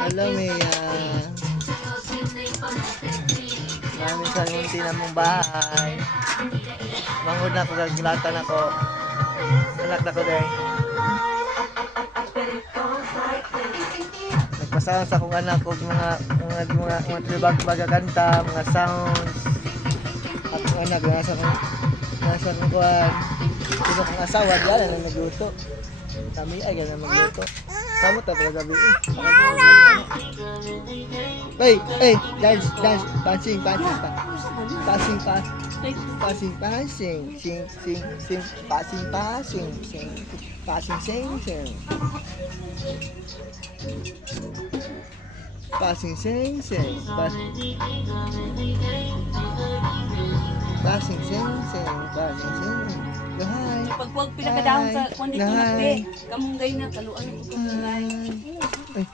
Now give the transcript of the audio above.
Hello, Mia. Maraming sa munti na mong bahay. Mangod na ako, gagilatan ako. Anak na ko day. Nagpasahan sa akong anak ko mga tribag kanta, mga sounds. At ang anak, nasa kong kuhan. Sino kong asawa, dyan na nagluto. Kami ay gano'n magluto. Samot na pala gabi eh. Hey, dance, passing. Hi. Pagpag pinakadahon sa kundi ko nagbe. Kamunggay na kaluan ko kamunggay. Ay.